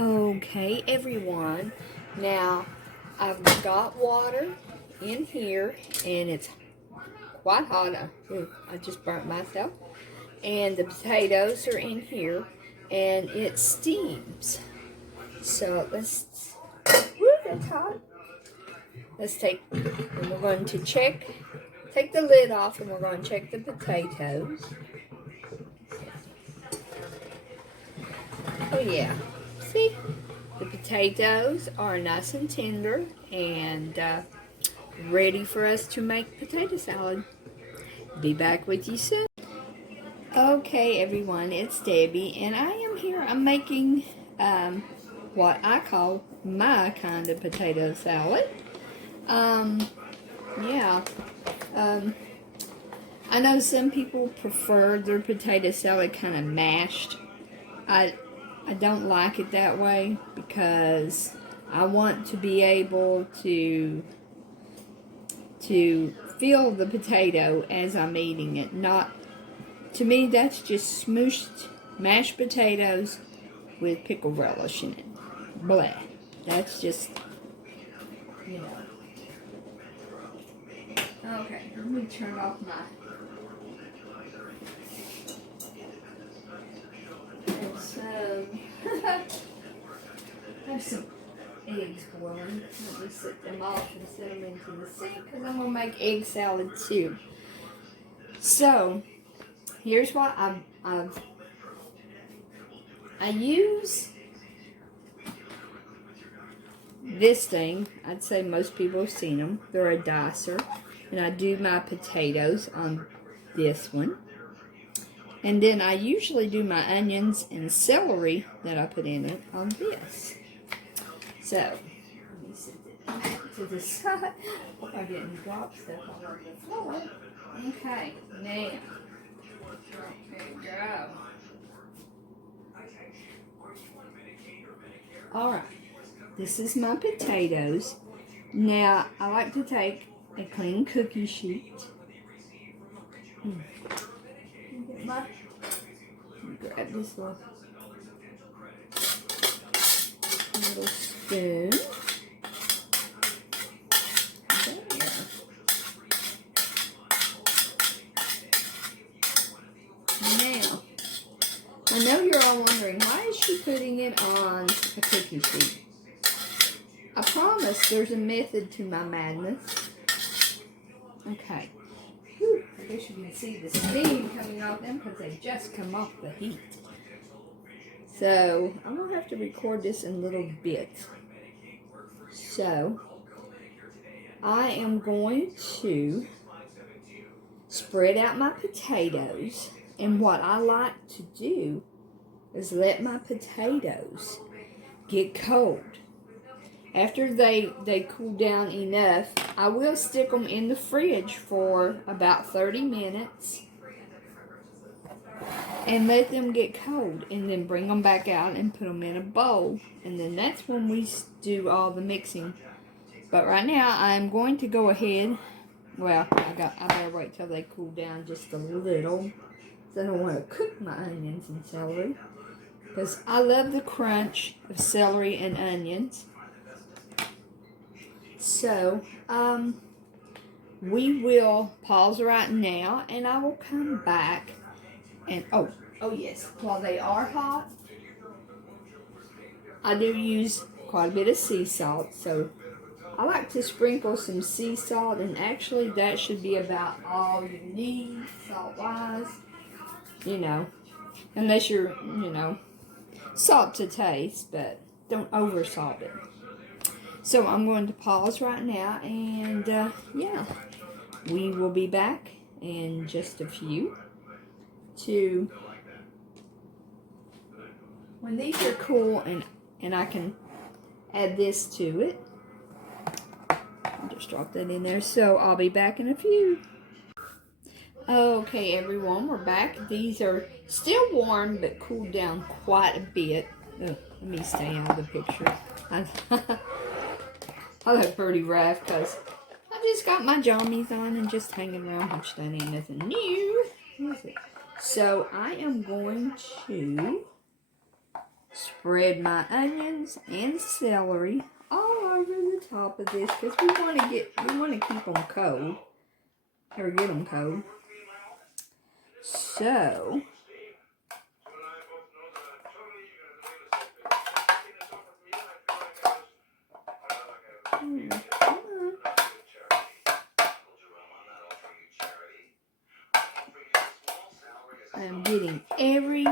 Okay, everyone. Now, I've got water in here, and it's quite hot. I just burnt myself. And the potatoes are in here, and it steams. So let's. Woo, that's hot. Let's take. And we're going to take the lid off, and we're going to check the potatoes. Oh yeah. See? The potatoes are nice and tender and ready for us to make potato salad. Be back with you soon. Okay, everyone, it's Debbie, and I am here. I'm making what I call my kind of potato salad. Yeah. I know some people prefer their potato salad kind of mashed. I don't like it that way because I want to be able to feel the potato as I'm eating it. Not, to me, that's just smooshed mashed potatoes with pickle relish in it. Blah. That's just, you know. Okay, let me turn off my. There's some eggs boiling. Let me set them off and set them into the sink because I'm going to make egg salad too. So, here's what I use this thing. I'd say most people have seen them. They're a dicer. And I do my potatoes on this one. And then I usually do my onions and celery that I put in it on this. So, let me set it to the side. Hope I didn't drop stuff all over the floor. Okay, now, there you go. Alright, this is my potatoes. Now, I like to take a clean cookie sheet. Grab this little spoon. There. Now, I know you're all wondering, why is she putting it on a cookie sheet? I promise there's a method to my madness. Okay. Whew, I guess you can see the steam coming off them because they just come off the heat. So, I'm going to have to record this in little bits. So, I am going to spread out my potatoes. And what I like to do is let my potatoes get cold. After they cool down enough, I will stick them in the fridge for about 30 minutes and let them get cold, and then bring them back out and put them in a bowl, and then that's when we do all the mixing. But right now I'm going to go ahead, well, I better wait till they cool down just a little, so I don't want to cook my onions and celery, because I love the crunch of celery and onions. So, we will pause right now, and I will come back, and, oh yes, while they are hot, I do use quite a bit of sea salt, so I like to sprinkle some sea salt, and actually that should be about all you need, salt-wise, you know, unless you're, salt to taste, but don't over-salt it. So I'm going to pause right now, and yeah, we will be back in just a few when these are cool, and I can add this to it. I'll just drop that in there. So I'll be back in a few. Okay, everyone, we're back. These are still warm, but cooled down quite a bit. Oh, let me stay out of the picture. I look pretty rough because I just got my jammies on and just hanging around, which that ain't nothing new. So I am going to spread my onions and celery all over the top of this because we want to keep them cold or get them cold. So I'm getting every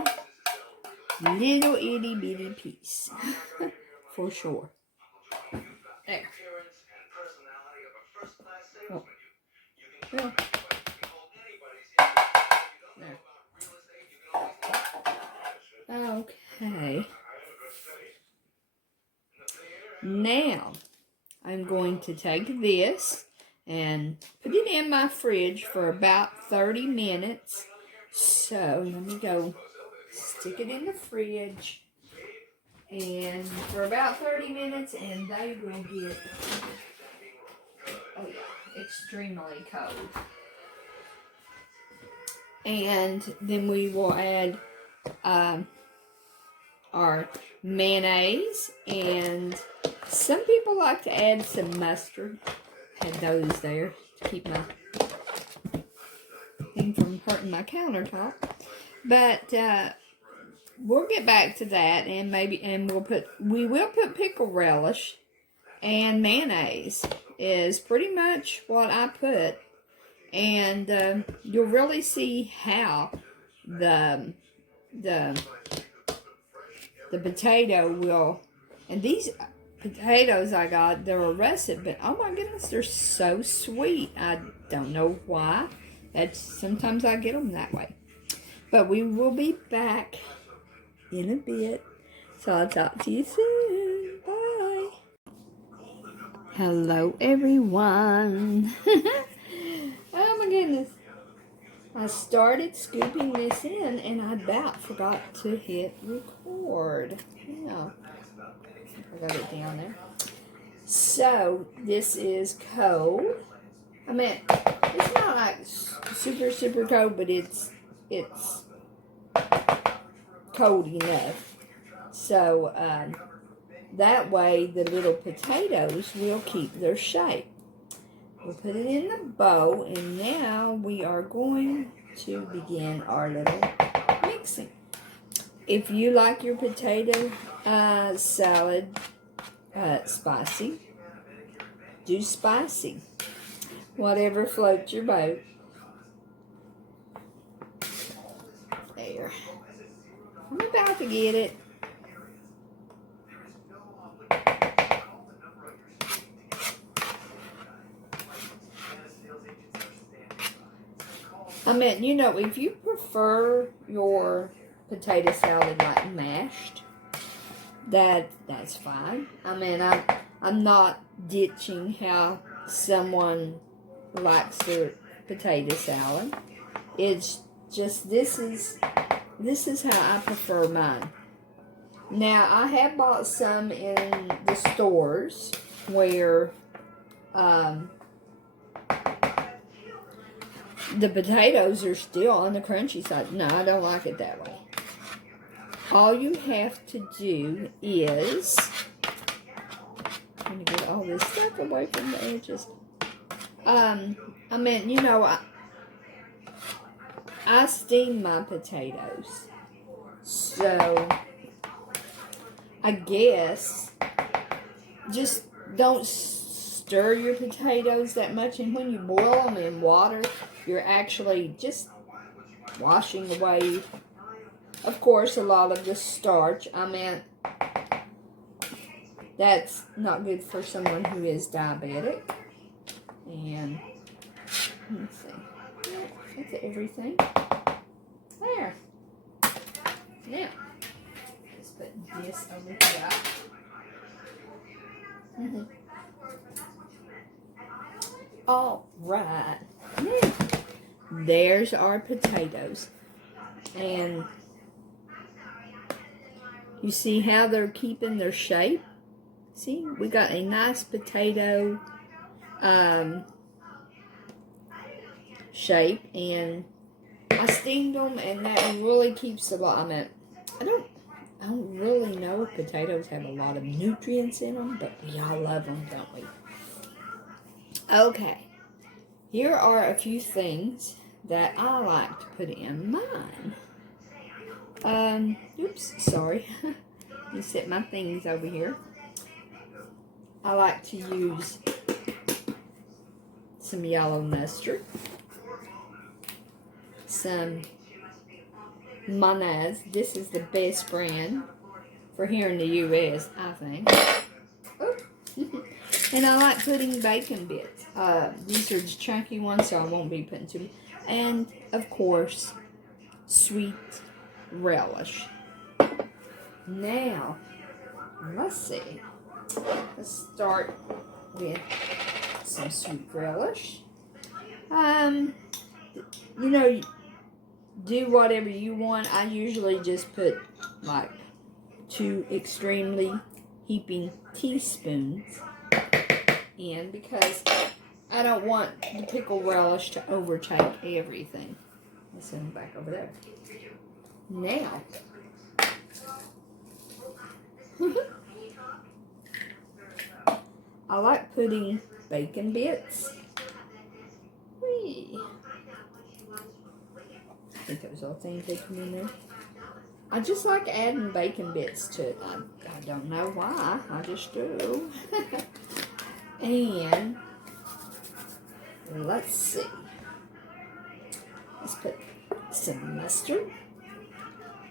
little itty bitty piece for sure. There. Oh. Well. There. Okay. Now I'm going to take this and put it in my fridge for about 30 minutes. So let me go stick it in the fridge and for about 30 minutes and they will get, oh yeah, extremely cold. And then we will add our mayonnaise, and some people like to add some mustard. Had those there to keep my thing from hurting my countertop. But we'll get back to that, and we will put pickle relish, and mayonnaise is pretty much what I put, and you'll really see how the potato will, and these potatoes I got, they're a russet, but oh my goodness, they're so sweet. I don't know why. Sometimes I get them that way. But we will be back in a bit. So I'll talk to you soon. Bye. Hello, everyone. Oh my goodness. I started scooping this in and I about forgot to hit record. Yeah. I got it down there. So, this is cold. I mean, it's not like super, super cold, but it's cold enough. So, that way the little potatoes will keep their shape. We'll put it in the bowl, and now we are going to begin our little mixing. If you like your potato salad spicy, do spicy. Whatever floats your boat. There. I'm about to get it. I mean, you know, if you prefer your potato salad like mashed, that's fine. I mean, I'm not ditching how someone likes their potato salad. It's just this is how I prefer mine. Now, I have bought some in the stores where the potatoes are still on the crunchy side. No, I don't like it that way. All you have to do is, I'm going to get all this stuff away from the edges. I mean, you know, I steam my potatoes. So, I guess, just don't stir your potatoes that much. And when you boil them in water, you're actually just washing away, of course, a lot of the starch. I mean, that's not good for someone who is diabetic. And let's see. That's everything. There. Now, let's put this over here. All right. Now, there's our potatoes. And you see how they're keeping their shape? See, we got a nice potato shape, and I steamed them, and that really keeps a lot. I mean, I don't really know if potatoes have a lot of nutrients in them, but we all love them, don't we? Okay, here are a few things that I like to put in mine. Oops, sorry. Let me set my things over here. I like to use some yellow mustard, some mayonnaise. This is the best brand for here in the U.S., I think. Oh. And I like putting bacon bits. These are the chunky ones, so I won't be putting too many. And, of course, sweet relish. Now, let's see. Let's start with some sweet relish. You know, do whatever you want. I usually just put like 2 extremely heaping teaspoons in because I don't want the pickle relish to overtake everything. Let's send them back over there. Now, I like putting bacon bits. Whee. I think those all things they come in there. I just like adding bacon bits to it. I don't know why. I just do. And let's see. Let's put some mustard.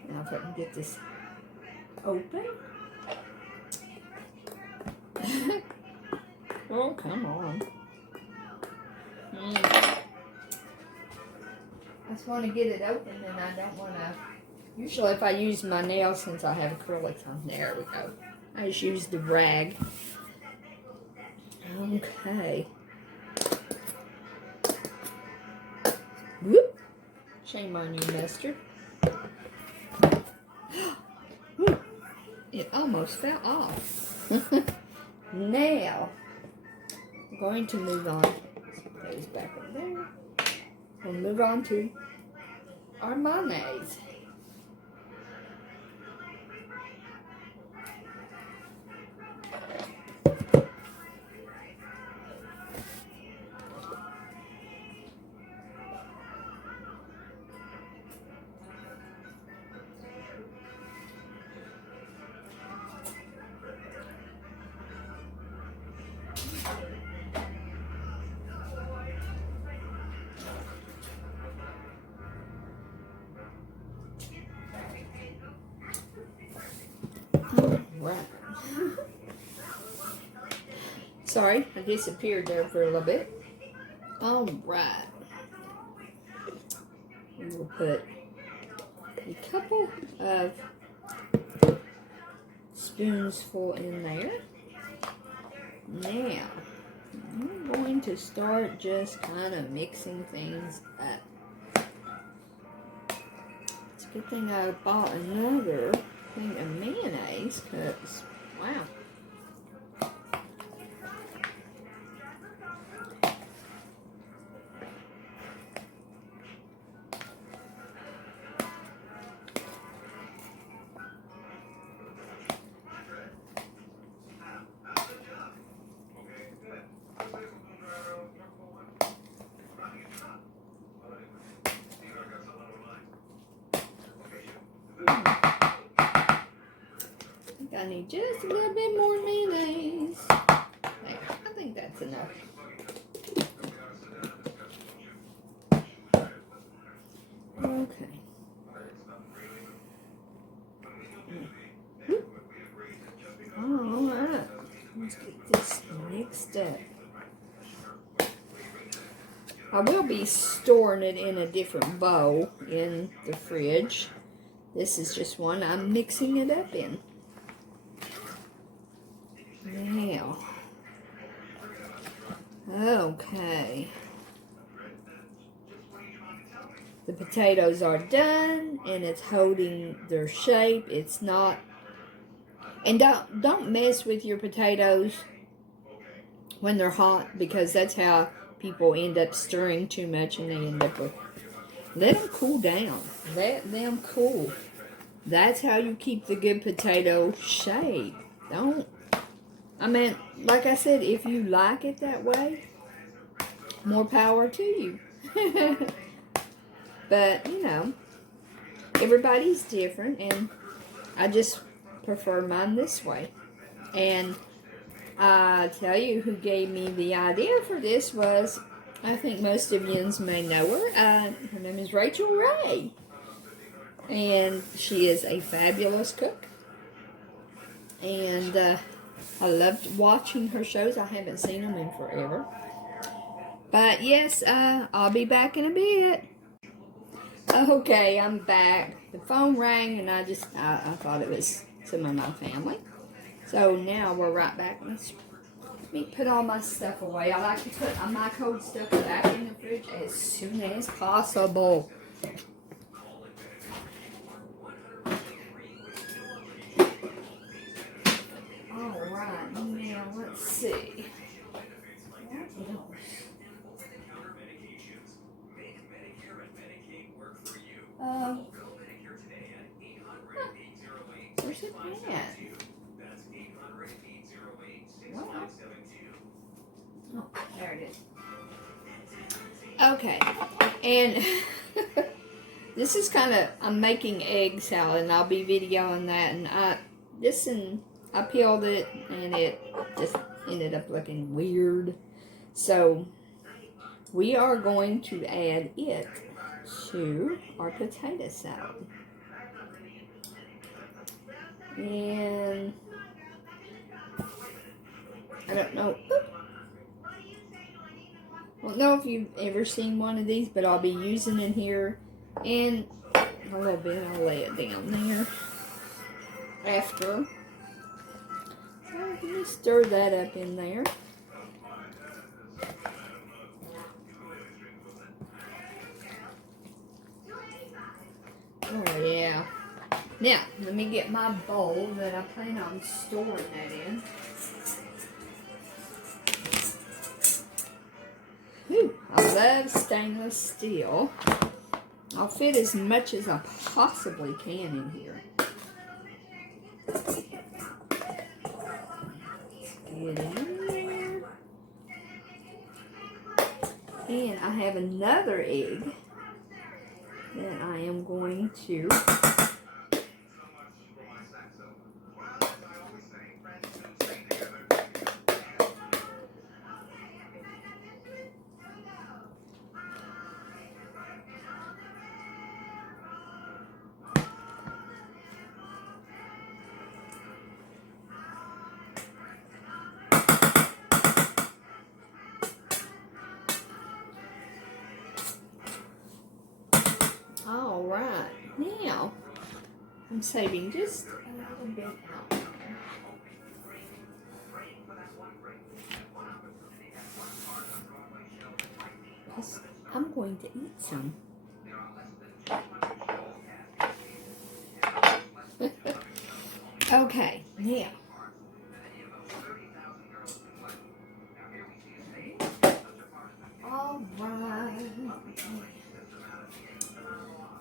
Now if I can get this open. Oh, come on. I just want to get it open and I don't want to. Usually if I use my nails, since I have acrylics on, there we go. I just use the rag. Okay. Whoop. Shame on you, mustard. It almost fell off. Now, I'm going to move on. Put those back over there. We'll move on to our mayonnaise. Right. Sorry, I disappeared there for a little bit. All right. We'll put a couple of spoonsful in there. Now, I'm going to start just kind of mixing things up. It's a good thing I bought another thing of mayonnaise, because, wow. I need just a little bit more mayonnaise. There, I think that's enough. Okay. Alright. Let's get this mixed up. I will be storing it in a different bowl in the fridge. This is just one I'm mixing it up in. Now, okay, the potatoes are done and it's holding their shape. It's not, and don't mess with your potatoes when they're hot, because that's how people end up stirring too much and they end up with, let them cool down, let them cool. That's how you keep the good potato shape. Don't, I mean, like I said, if you like it that way, more power to you. But, you know, everybody's different, and I just prefer mine this way. And I tell you, who gave me the idea for this was, I think most of you may know her. Her name is Rachel Ray. And she is a fabulous cook. And I loved watching her shows. I haven't seen them in forever. But yes, I'll be back in a bit. Okay, I'm back. The phone rang, and I thought it was some of my family. So now we're right back. Let me put all my stuff away. I like to put my cold stuff back in the fridge as soon as possible. Alright, now let's see. Where's it at? Oh, there it is. Okay, and this is kind of, I'm making egg salad, and I'll be videoing that, and I peeled it, and it just ended up looking weird. So, we are going to add it to our potato salad. And I don't know. I don't know if you've ever seen one of these, but I'll be using it here. And a little bit, I'll lay it down there after. So let me stir that up in there. Oh yeah. Now, let me get my bowl that I plan on storing that in. Whew, I love stainless steel. I'll fit as much as I possibly can in here. Get in there. And I have another egg that I am going to Alright, now I'm saving just a little bit out there. Because I'm going to eat some. Okay, now. Alright.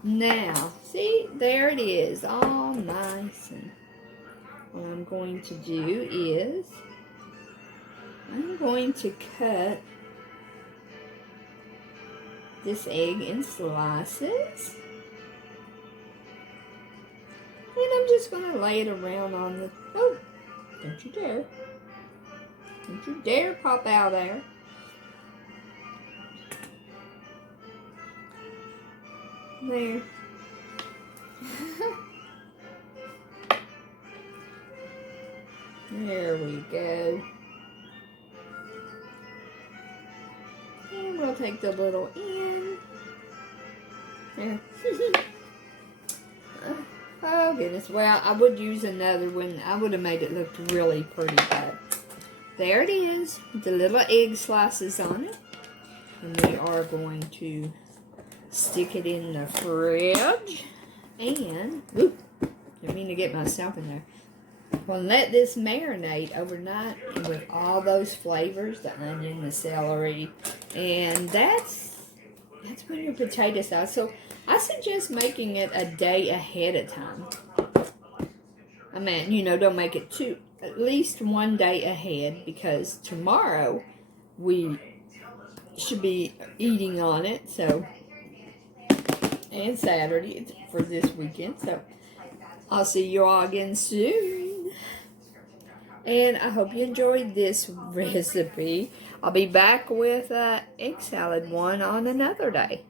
Now, see, there it is, all nice. And what I'm going to do is, I'm going to cut this egg in slices. And I'm just going to lay it around on the, oh, don't you dare. Don't you dare pop out there. There. There we go. And we'll take the little end. There. Oh goodness. Well, I would use another one. I would have made it look really pretty, but there it is. The little egg slices on it. And we are going to stick it in the fridge. And, whoop, didn't mean to get myself in there. We'll let this marinate overnight with all those flavors, the onion, the celery, and that's when your potato salad. So I suggest making it a day ahead of time. I mean, you know, don't make it at least one day ahead, because tomorrow we should be eating on it. So, and Saturday for this weekend. So, I'll see you all again soon. And I hope you enjoyed this recipe. I'll be back with egg salad one on another day.